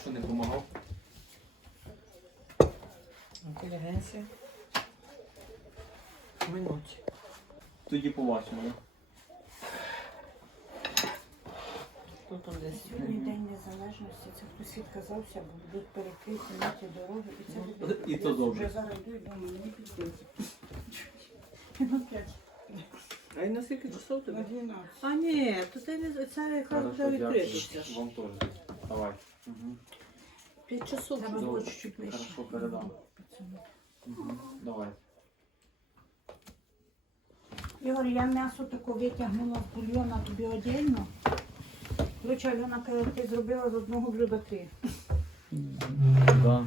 що не допомагав. Інтелігенція. Минуть. Тоді побачимо. Тут он десь. Сьогодні день незалежності. Це хтось відказався, бо будуть перекриті ті дороги. І це Ну, буде. і то добре. Вже зараз йду і думаю, не підійти. А і на скільки часов На тобі? 12. А ні, то це не це якраз Хорошо, вже відкрито. дякую. Вам теж. Давай. Угу. П'ять часов. Треба було чуть-чуть вище. Хорошо, передам. Угу. Давай. Ігор, я м'ясо тако витягнула з бульйона тобі отдельно. Короче, Альона каже, ти зробила з одного блюда три. Да.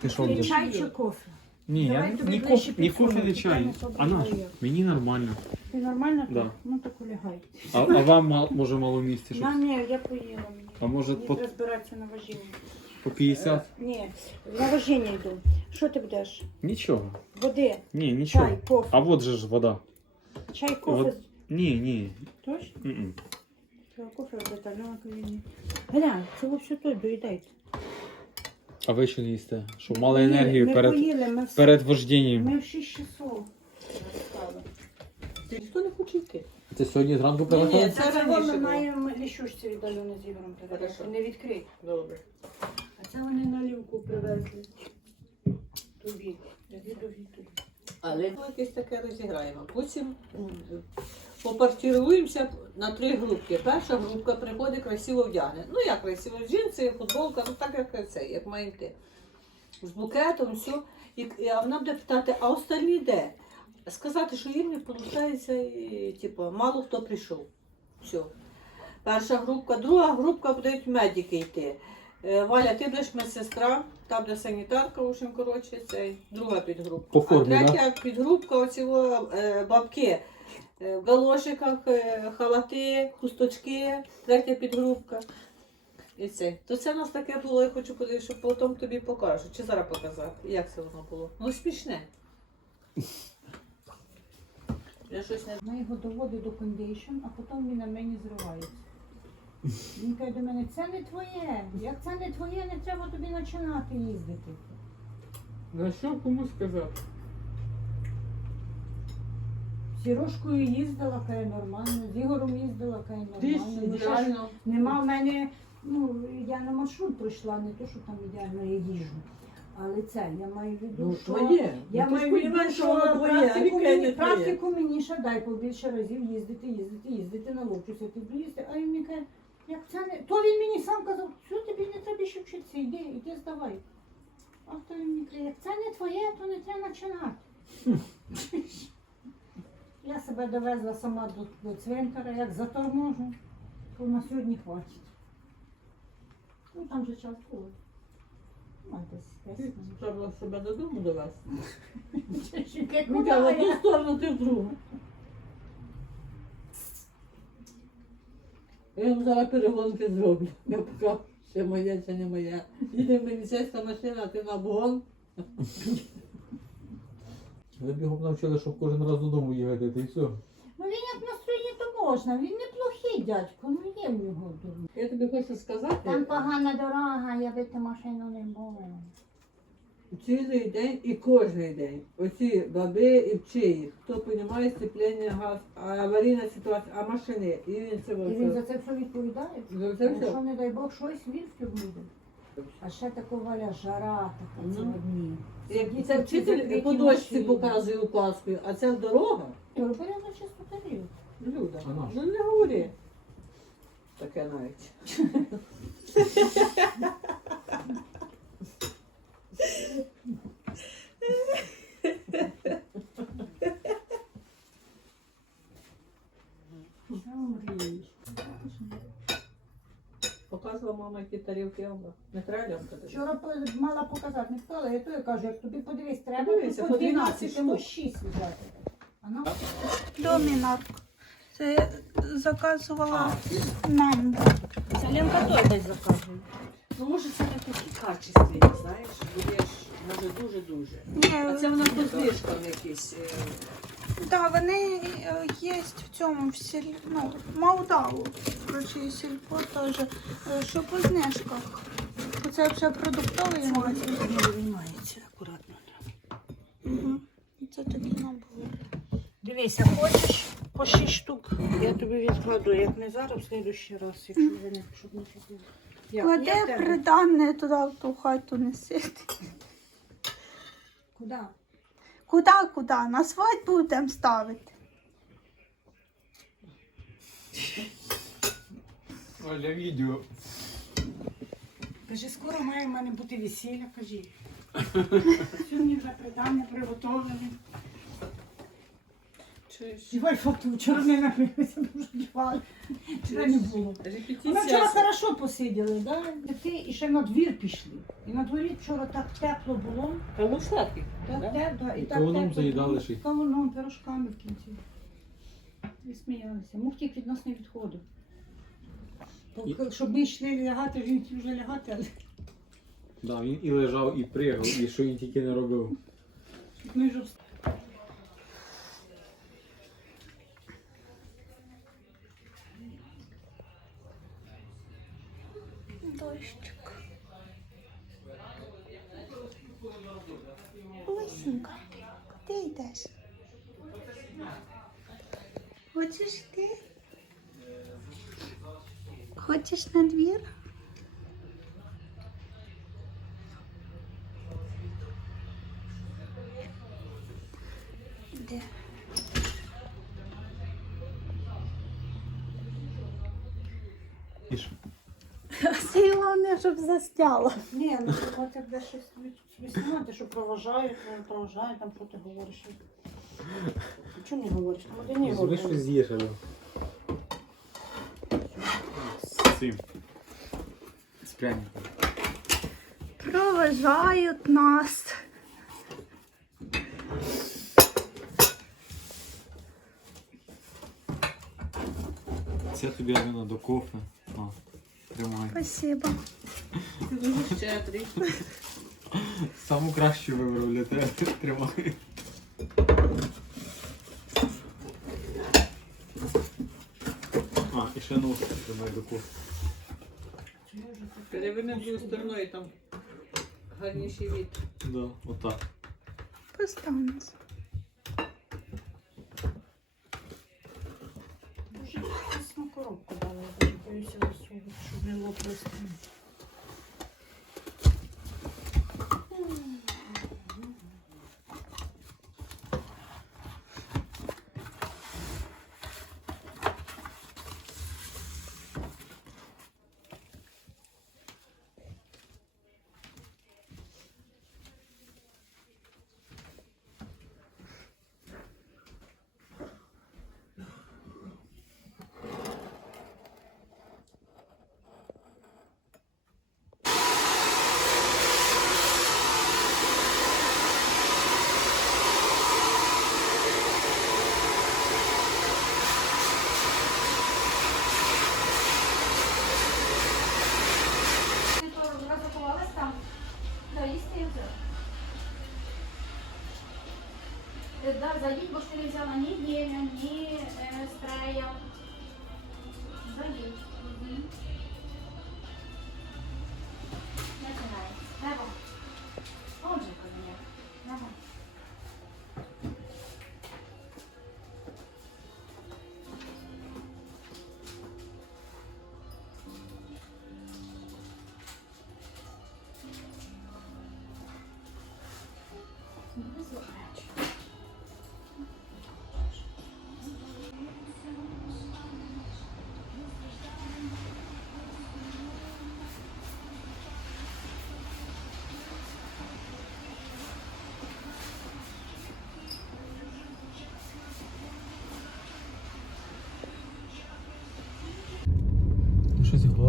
Ти що Ти будеш? чай чи кофе? Ні, Давай я тобі ні, ближче кофе, ні кофе, ні правильно А наш? Мені нормально. Ти нормально? Да. так? Ну так улягай. А, а вам мал- може мало місця, щоб На, ні, я поїла мені. А може Мені по, треба збиратися на вожіння. по 50? Ні, на вожіння йду. Що ти будеш? Нічого. Води, Ні, нічого. чай, кофе. А от же ж вода. Чай, кофе. От. Ні, ні. Точно? М-м. Кофе робити, Альона каже, ні. Глянь, це все то доїдайте. А ви що не їсте? Що мало енергії ми перед, поїли, ми перед вождінням. Ми в 6 часов. розстали. Ніхто не хоче йти. Це сьогодні зранку Ні, ні. Це раніше ми було. маємо ліщушці від Альони з Ігорем. Хорошо. Не відкрий. Добре. А це вони налівку привезли. Тобі. Давідові тобі. Але якесь таке розіграємо. Потім м, попартіруємося на три групки. Перша групка приходить красиво вдягне. Ну як красиво, джинси, футболка, ну так як це, як має йти. З букетом, все. І, і а вона буде питати, а остальні де? Сказати, що їм не виходить, і, типу, мало хто прийшов. Все. Перша групка, друга групка будуть медики йти. Е, Валя, ти будеш медсестра, та буде санітарка, в общем, коротше, це друга підгрупка. По формі, а третя підгрупка оцього е, бабки. Е, В галошиках, халати, хусточки, третя підгрупка. І це. То це в нас таке було, я хочу подивитися, щоб потім тобі покажу. Чи зараз показати, як це воно було. Ну смішне. Я щось не Вона його доводить до кондишн, а потім він на мені зривається. Він каже до мене, це не твоє. Як це не твоє, не треба тобі починати їздити. На що комусь сказати? З Сірошкою їздила, каже нормально, з Ігорем їздила, каже нормально. Ну, ж, ідеально. Нема в мене, ну, я на маршрут пройшла, не то, що там ідеально я їжджу. Але це, я маю в виду, Ну, що... твоє. Я Ну, ти маю в виду, понімаєш, що що воно твоє, практику, яке мені, не твоє. практику мені ще дай побільше разів їздити, їздити, їздити, наловчуся, ти доїзди. А він мені каже, як це не... То він мені сам казав, що тобі не треба ще вчитися, йди, йди здавай. А то він мені каже, як це не твоє, то не треба починати. Я себе довезла сама до, до цвинтара, як заторможу, то на сьогодні хватить. Ну там же час було. Треба себе додому довести. Чекай, Ну, в одну сторону, ти в другу. Я вам зараз перегонки зроблю. Я поки ще моя, чи не моя. Їде міліцейська машина, а ти на обгон. Ви б його навчили, щоб кожен раз додому їхати, та й все. Ну він як настроєнні, то можна. Він дядько, ну є в нього дурно. Я тобі хочу Там погана дорога, я би ту машину не була. цілий день і кожен день. Оці баби і вчи їх. Хто розуміє сцеплення газ, а аварійна ситуація, а машини. І він це І він за все. це все відповідає. За це Якщо, все. не дай Бог, щось він в тюрму йде. А ще така валя жара така це Ну. одні. Як це вчитель по дочці показує Пасхою, а це дорога. Робили на чисту тарілку. Люда, ну не говори. Таке навіть. Показувала мама, які тарілки явно. Не треба лямкати. Вчора по- мала показати, не сказала, я то я кажу, як тобі подивись, треба Подивися, по по 12, 12 тому 6 взяти. А нам Домінарк. Це заказувала Менда. Це Ленка той десь заказує. Ну може це не такі качественні, знаєш, будеш, може дуже-дуже. А це Ні, вона по знижкам якісь. е, да, вони е, є в цьому в сіль... ну, Маудалу. Коротше, і сільпо теж. е, Що по знижках. це вже продуктовий магазин. Не виймається акуратно. Угу. Це нам було. Дивися, хочеш по 6 штук, я тобі відкладу, як не зараз, в слідущий раз, якщо вони, щоб не. Як? Є в Кладе тебе? придане туди в ту хату несити. Куди? Куди, куди? На свадьбу будемо ставити. Оля, відео. Кажи, скоро має в мене бути весілля, кажи. Сьогодні вже придане приготовлене. Чуєш? Дівай фото, вчора не напилися, дуже дівали. Вчора не було. Ми вчора Репетиція. хорошо посиділи, да? Ти і ще на двір пішли. І на дворі вчора так тепло було. Кому? Так, Да? так, да, і І так кавуном тепло заїдали ще й. Кавуном, пирожками в кінці. І сміялися. Мухтік від нас не відходив. Поки- Щоб ми йшли лягати, він хотів вже лягати, але Да, він і лежав, і пригав, і що він тільки не робив. щоб ми вже встали. Дощик. Лисенька, куди йдеш? Хочеш ти? Хочеш на двір? Де? І що? Це головне. Ні, ну хіба де щось віснувати, що проважають, не проважають, там що ти говориш. Чому не говориш? Там один не Ви говориш. щось з'їш, Алло. З цим. З пряником. Проважають нас. Це тобі Аліна до кофе. О, тримай. Спасибо. Ти дуже щедрий. Саму кращу вибрав для тебе. Тримай. А, і ще нож тримай до кофе. Переверни другою стороною, там гарніший від. Да, отак. Постав нас. Дуже вкусну коробку дали, я боюся щоб не лопалось. Ти то розрахувалась там? Да, їсти і все. Е, за їх, бо ж не взяла ні геля, ні е, спрея.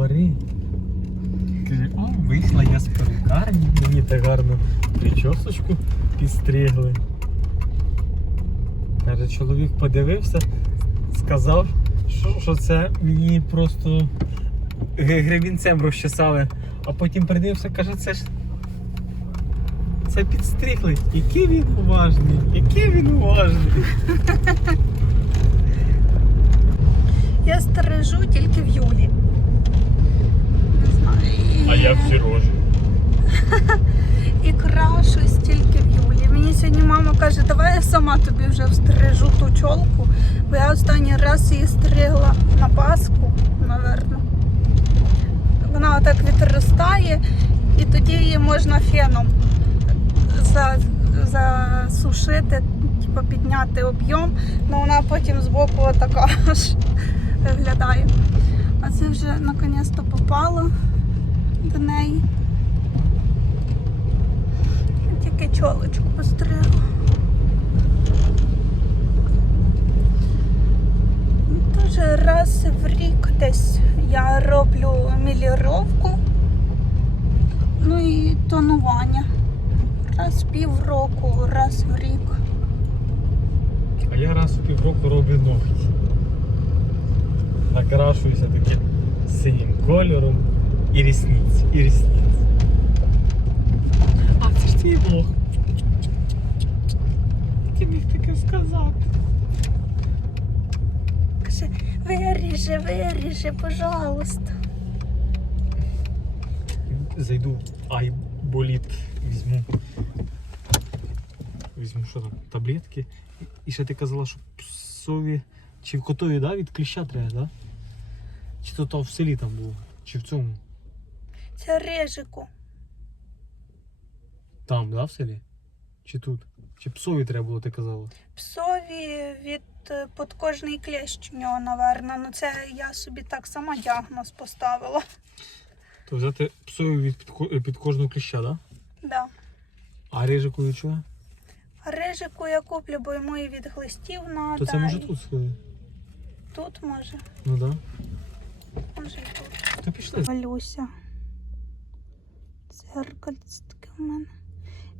Щось. Каже, о, вийшла я з перукарні, мені так гарно причосочку підстригли. Каже, чоловік подивився, сказав, що, що це мені просто гребінцем розчесали, а потім придивився, каже, це ж. Це підстригли. Який він уважний, який він уважний. Я стережу тільки в Юлі. Не знаю. і- Сережі? і крашусь тільки в Юлі. Мені сьогодні мама каже, давай я сама тобі вже встрижу ту чолку, бо я останній раз її стригла на Пасху, напевно. Вона отак відростає, і тоді її можна феном засушити, типу підняти об'єм, але вона потім збоку отака аж виглядає. А це вже наконець-то попало до неї. Тільки чолочку постригла. Дуже раз в рік десь я роблю міліровку, ну і тонування. Раз в півроку, раз в рік. А я раз у півроку роблю ногті. Накрашуюся таким синім кольором і рісниці, і рісниці. А це ж твій блог. Ти міг таке сказати. Каже, виріжи, виріжи, пожалуйста. Зайду, ай, боліт візьму. Візьму що там, таблетки. І ще ти казала, що псові. Чи в котові, да? Від кліща треба, да? Чи то, то в селі там було? Чи в цьому? Це рижику. Там, да, в селі? Чи тут? Чи псові треба було, ти казала? Псові від е, подкожний клещ у нього, напевно. Ну це я собі так сама діагноз поставила. То взяти псові від кожного кліща, да? Да. А рижику від чого? Рижику я куплю, бо йому і від глистів надо. То це може і тут сходити? Тут може, Ну да. може і тут. То пішли. Валюся. Дзеркальце таке в мене.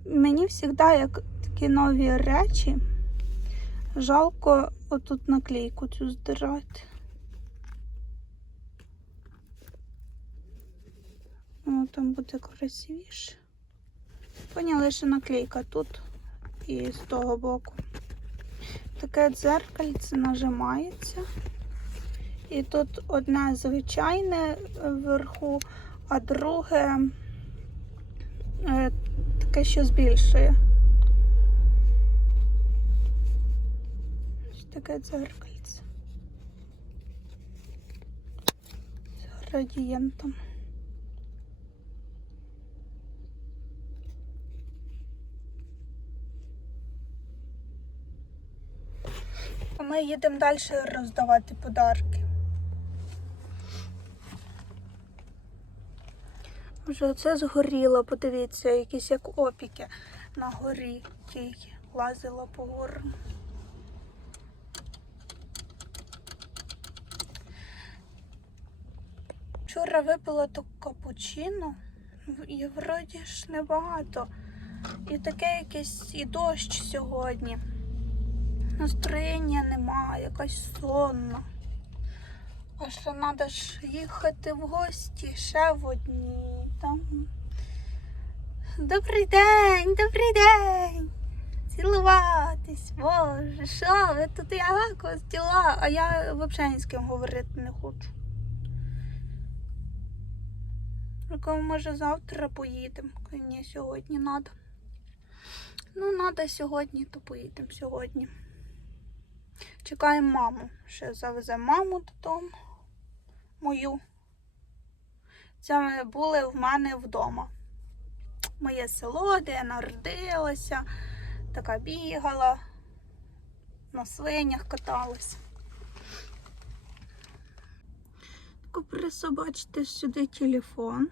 Мені завжди, як такі нові речі, жалко отут наклейку цю здирати. О, там буде красивіше. Поняли, що наклейка тут і з того боку. Таке дзеркальце нажимається. І тут одне звичайне вверху, а друге таке, що збільшує. Ось таке дзеркальце. З градієнтом. Ми їдемо далі роздавати подарки. Вже оце згоріло, подивіться, якісь як опіки на горі тій лазила по горам. Вчора випила то капучино, і вроді ж небагато. І таке якесь і дощ сьогодні. Настроєння нема, якась сонна. А ще треба ж їхати в гості ще в одні. Там. Добрий день, добрий день. Цілуватись, боже, що ви тут вас діла? А я взагалі ні з ким говорити не хочу. Якого може завтра поїдемо. Ні, сьогодні треба. Ну, треба сьогодні, то поїдемо сьогодні. Чекаємо маму. Ще завезе маму додому. Мою. Це були в мене вдома. Моє село, де я народилася, така бігала, на свинях каталась. Тако присобачте сюди телефон.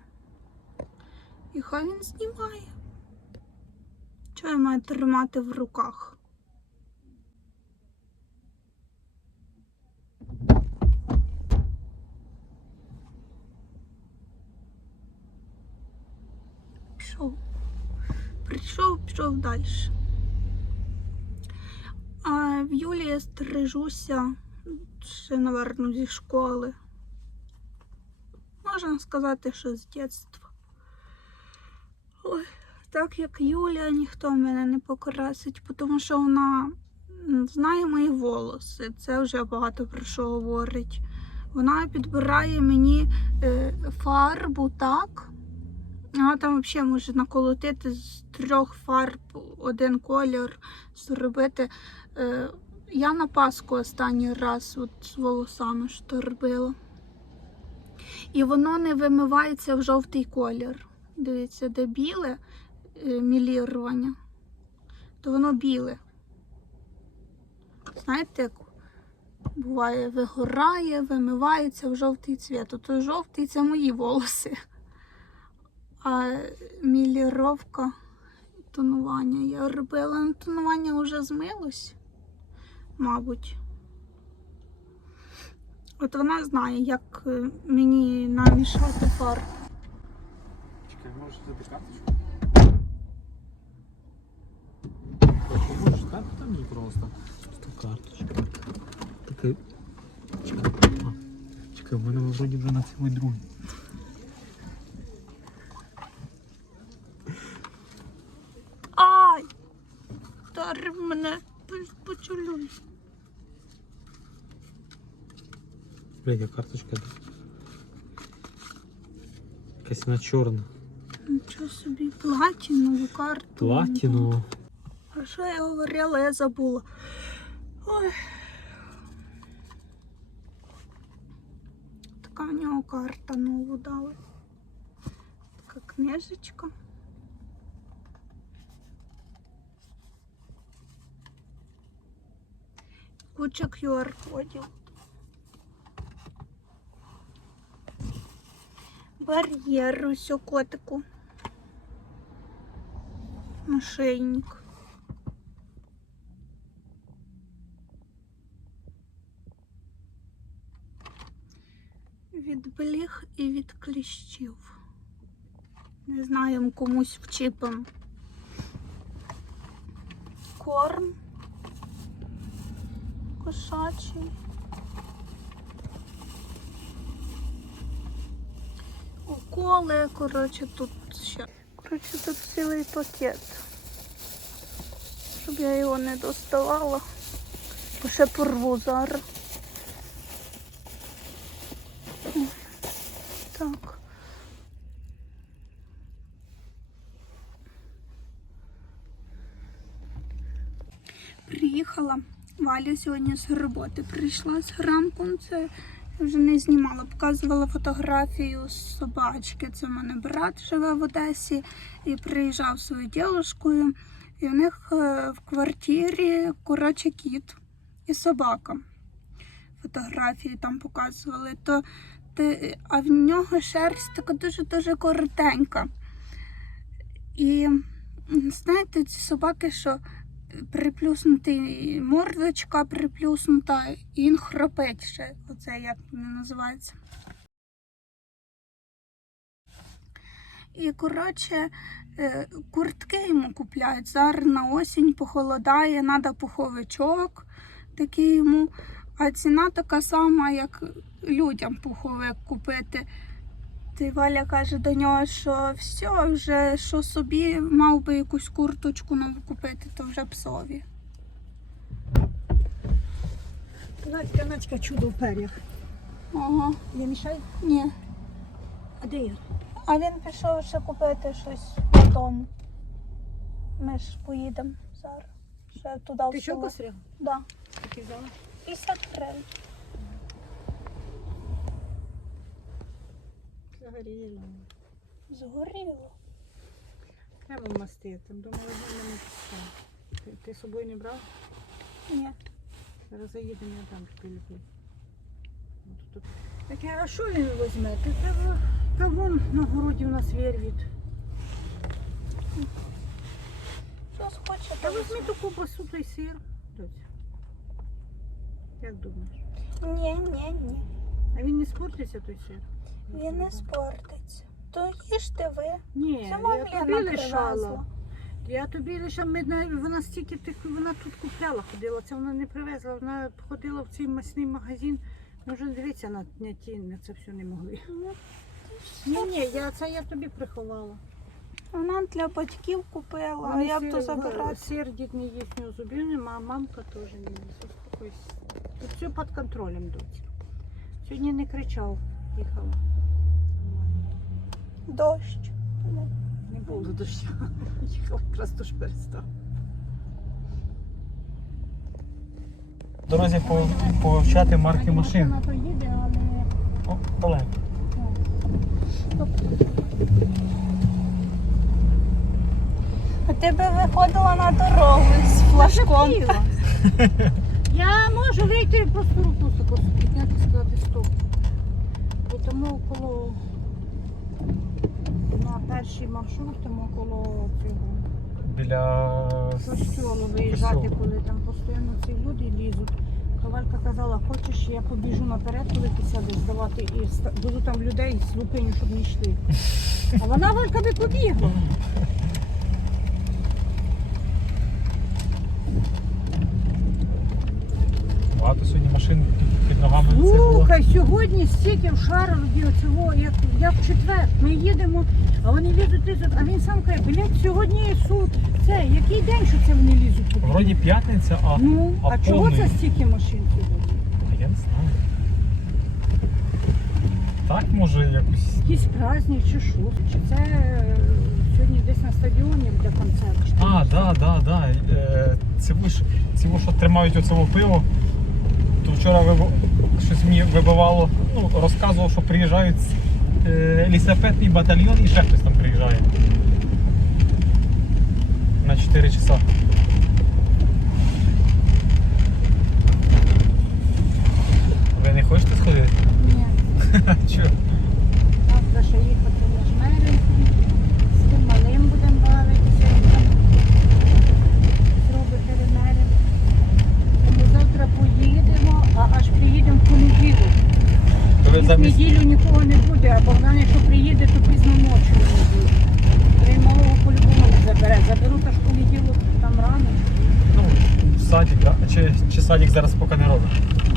І хай він знімає. Чого я маю тримати в руках? Пішов. Прийшов, пішов далі. А в Юлі я стрижуся ще, напевно, зі школи. Можна сказати, що з дитинства. Ой, так як Юлія, ніхто мене не покрасить, тому що вона знає мої волоси. Це вже багато про що говорить. Вона підбирає мені е, фарбу так, А там взагалі може наколотити з трьох фарб один колір, зробити. Е, я на Пасху останній раз от з волосами що робила. І воно не вимивається в жовтий колір. Дивіться, де біле е, мілірування, то воно біле. Знаєте, як буває, вигорає, вимивається в жовтий цвіт. Ото жовтий це мої волоси. А міліровка тонування я робила. Ну, тонування вже змилось, мабуть. От вона знає, як е, мені намішати фарб. Чекай, можеш взяти карточку? Можеш так там мені просто. Тут карточка. Чекай. Чекай, в мене вроді вже на цілий другий. Тар мене почулюй. Блядь, а карточка де? Якась вона чорна. Нічого собі, платінову карту. Платіну. А що я говорила, я забула. Ой. Така в нього карта нову дали. Така книжечка. Куча QR-кодів. Бар'єр ось у котику. Нашийник. Від бліг і від кліщів. Не знаю, комусь вчипом. Корм кошачий. Уколи, коротше, тут ще. Коротше, тут цілий пакет. Щоб я його не доставала. Бо ще порву зараз. Так. Приїхала. Валя сьогодні з роботи прийшла з ранком. Це я вже не знімала, показувала фотографію з собачки. Це в мене брат живе в Одесі і приїжджав зі своєю дівчинкою. І в них е, в квартирі коротше кіт і собака. Фотографії там показували. То, ти, а в нього шерсть така дуже-дуже коротенька. І знаєте, ці собаки, що приплюснутий мордочка приплюснута, і він хропить ще. Оце як вони називається. І, коротше, е, куртки йому купляють. Зараз на осінь похолодає, треба пуховичок такий йому. А ціна така сама, як людям пуховик купити. Ти Валя каже до нього, що все, вже що собі мав би якусь курточку нову купити, то вже псові. Надька, Надька, чудо в пер'ях. Ага, Я мішаю? ні. А де я? А він пішов ще купити щось додому. Ми ж поїдемо зараз. Ще туди Ти що посрів? Да. Скільки взяла? 50 гривень. Загоріло. Згоріло. Треба мастити. Думала, що мене пускає. Ти, ти з собою не брав? Ні. Зараз заїдемо, я там приліплю. Таке, а що він візьме? Та вон на городі у нас вервіт. Що схоче, Та візьми ту ковбасу та й сир. Як думаєш? Ні, ні, ні. А він не спортиться той сир? Він не спортиться. То їжте ви. Ні, вам я тобі Лена лишала. привезла. Я тобі ми на- вона стільки тих, вона тут купляла, ходила, це вона не привезла, вона ходила в цей масний магазин. Ми вже дивитися на, на ті, на це все не могли. Ну, Ні, ні, я це я тобі приховала. Вона для батьків купила, а Вони я б сир- то забирати. Сир дід не їсть, ні зубів нема, а мамка теж не їсть. Успокойся. Тут все під контролем доці. Сьогодні не кричав, їхала. Дощ. Не було дощу. Їхав, якраз дощ перестав. В дорозі по- повивчати марки машин. О, далеко. А ти би виходила на дорогу з флажком. Я можу вийти і просто руку підняти, сказати стоп. Бо тому коло на перший маршрут, тому коло цього Біля костюлу виїжджати, коли там постійно ці люди лізуть. То Валька казала, хочеш, я побіжу наперед, коли ти сядеш здавати і буду там людей зупиню, щоб не йшли. А вона Валька би побігла. Багато сьогодні машин під, ногами. Слухай, сьогодні стільки в Шарові оцього, як, як в четвер. Ми їдемо, а вони лізуть, лізуть, а він сам каже, блядь, сьогодні суд. Це, який день, що це вони лізуть туди? Вроді п'ятниця, а, Ну, а чого повний. це стільки машин сьогодні? А я не знаю. Так може якось. Якийсь праздник чи що? Чи це е, сьогодні десь на стадіоні буде концерт? чи А, що? да, да, да. Е, Ці ви ж ці ви, що тримають оцього пиво. То вчора виб... щось мені вибивало, ну, розказував, що приїжджають лісопетний батальйон і ще хтось там приїжджає. На 4 часа. Ви не хочете сходити? Ні. Чого? Завтра ще їхати на жмеринку, з тим малим будемо бавитися, він там зробить ремерин. Ми завтра поїдемо, а аж приїдемо в понеділок. То ви І в замість неділю нікого не буде, а Богдан, якщо приїде, то пізно ночі не буде. Він малого по-любому не забере. Заберуть аж в понеділок там рано. ну, в садик, да? чи, чи садик зараз поки не робить.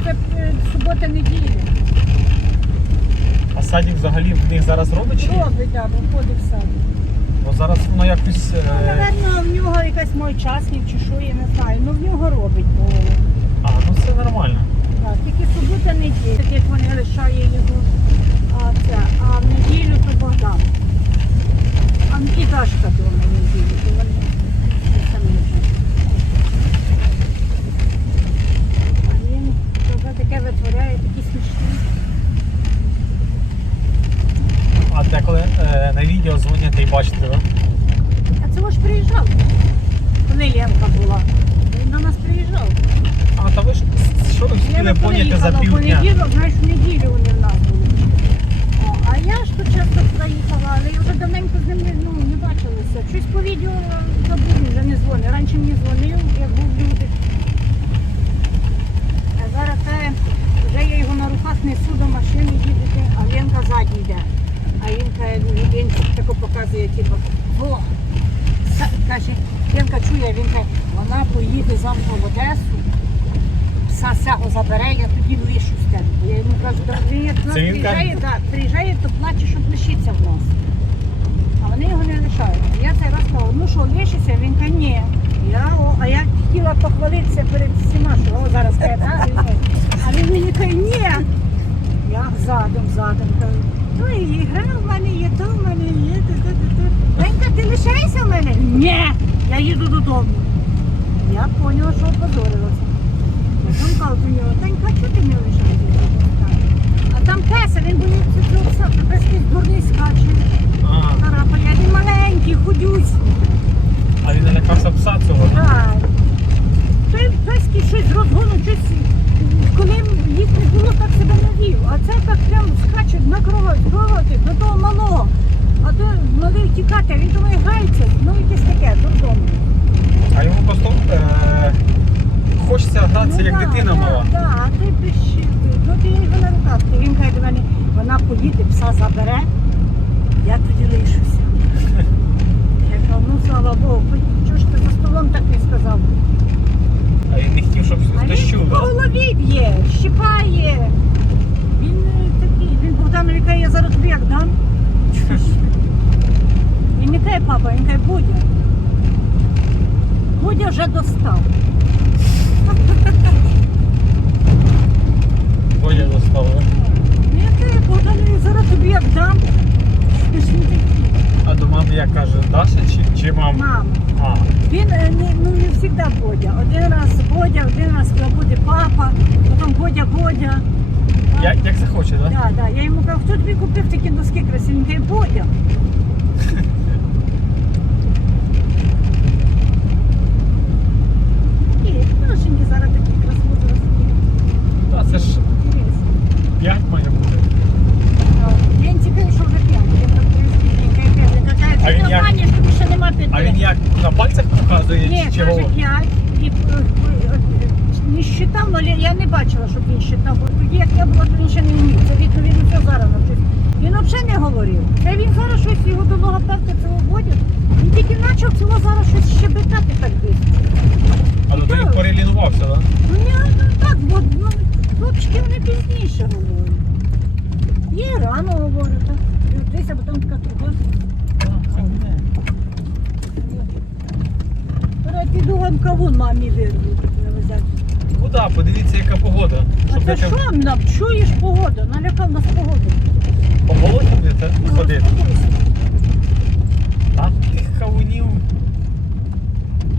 Це е, субота-неділя. А садик взагалі в них зараз робить чи ні? Робить, так, бо ходить в сад. Бо зараз воно якось. Ну, Е... напевно, в нього якась мой часник чи що, я не знаю. Ну в нього робить, бо А, ну це нормально. так, тільки субота неділя, так як вони лишає його. А, це, а в неділю то Богдан. А і Дашка дома в неділю, то вони самі вже. А він тоді таке витворяє, такі смішні. А деколи е, на відео дзвонять і бачите, да? А це ж приїжджав. Коли Ленка була. Він до нас приїжджав. А, та ви ж що ви Я хотіли не поняти за приїхала в півдня? понеділок, знаєш, в неділю вони в нас були. О, а я ж тут часто проїхала, але я вже давненько з ним не, ну, не бачилася. Щось по відео забув, вже не дзвонив. Раніше мені дзвонив, як був люди. А зараз те, вже я його на руках несу до машини їдете, а Ленка ззаді йде. А він каже, він тако показує, типу, о, Са- каже, Ленка чує, вона поїде завтра в Одесу, пса сяго забере, я тоді лишу з тебе. Я йому кажу, «Да, він як до нас Це він приїжджає, да, приїжджає, то плаче, щоб лишиться в нас. А вони його не лишають. Я цей раз кажу, ну що, лишиться? Він каже, ні. Я, о, а я хотіла похвалитися перед всіма, що о, зараз каже, а, він, а він мені каже, ні. Я задом, задом кажу. Ну і гра в мене є, то в мене є, то, то, то, то. Ленька, ти лишаєшся в мене? Ні, я їду додому. Я поняла, що опозорилася. Я там кажу до нього, Танька, чого ти не лишаєшся? А там песа, він боїться цього пса, то пес якийсь дурний скаче. А, Тарапа, він маленький, худюсь. а він не лякався пса цього. Так. Той песький щось з розгону, щось, коли їх не було, так себе не вів. А це так прям скаче на кровать, кровати до того малого. А то малий він думає, грається, ну якесь таке, додому. А йому просто е, хочеться гратися як дитина мала. Так, а ти пиши, ну ти його на руках. То він каже до мене, вона поїде, пса забере, я тоді лишуся. Я кажу, ну слава Богу, чого ж ти за столом так не сказав? А він не хотів, щоб А хтось він чув. по да? голові б'є, щипає. Він е, такий, він Богданові каже, я зараз тобі як дам. не каже папа, він каже, Будя. Будя вже достав. Боля достав. Ну я каже, Богданові зараз тобі як дам. Ти. А до мами як каже, Даша чи, чи мама? Мама. А, Він не, ну, не завжди Бодя. Один раз Бодя, один раз буде папа, потім Бодя Бодя. як, як захоче, так? Да? Да, да. Я йому кажу, хто тобі купив такі носки красиві? Він каже, Бодя. Ні, ну ще не зараз такі красиві зросли. Та це ж 5 має бути. Він цікавий, що вже п'яний. Він так каже, А він ти як? нормальний, тобі ще нема п'яти. А він як на пальцях показує Ні, чи каже чого? 5. І е, е, не считав, але я не бачила, щоб він считав. Бо тоді, як я була, то він ще не вмів. Це відповідно все зараз навчився. Він взагалі не говорив. Це він зараз щось його до логопевта цього водять. Він тільки почав цього зараз щось щебетати так десь. А до тих пори лінувався, так? Ну не ну, так, бо ну, хлопчики вони пізніше говорять. Говорять. так. Десь, потім така труба. Зараз піду вам кавун мамі вирву. навезати. Куди? Подивіться, яка погода. А це що нам? Чуєш погоду? Налякав нас погоду. по болоті будете ходити. А тих кавунів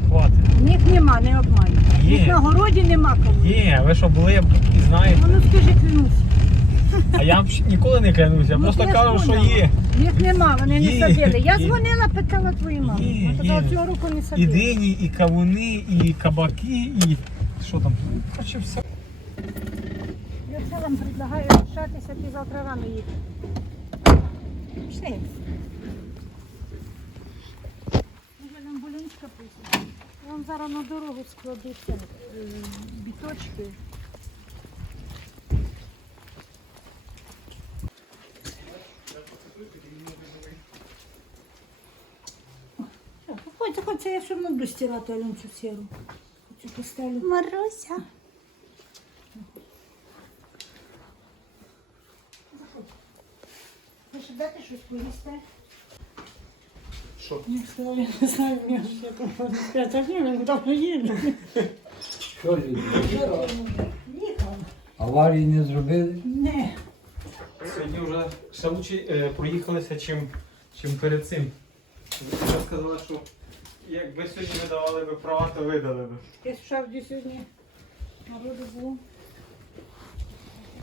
хватить. В них нема, не обманюй. В них на городі нема кому. Є, ви що були і знаєте. Ну скажи, клянусь. А я ніколи не клянуся, я Ну, просто я кажу, що є. Них нема, вони не садили. Я є. дзвонила, питала твою маму. Є, Вона казала, цього року не І садили. дині, і кавуни, і кабаки, і що там? Короче, все. Я це вам предлагаю лишатися, ти завтра рано їдеш. Пішли. Може нам. Я вам зараз на дорогу складу це, е, біточки. Я все одно буду стирати Алін цю сіру. Цю постелю. Маруся. Ви ще дати щось поїсти? Що? Сказала, я не знаю, мені ж я а ні, він давно їде. Що люди? Їхав. Аварії не зробили? Не. Сьогодні вже ще лучше е, проїхалися, чим, чим перед цим. Я сказала, що якби сьогодні видавали би права, то видали би. Я справді сьогодні народу було.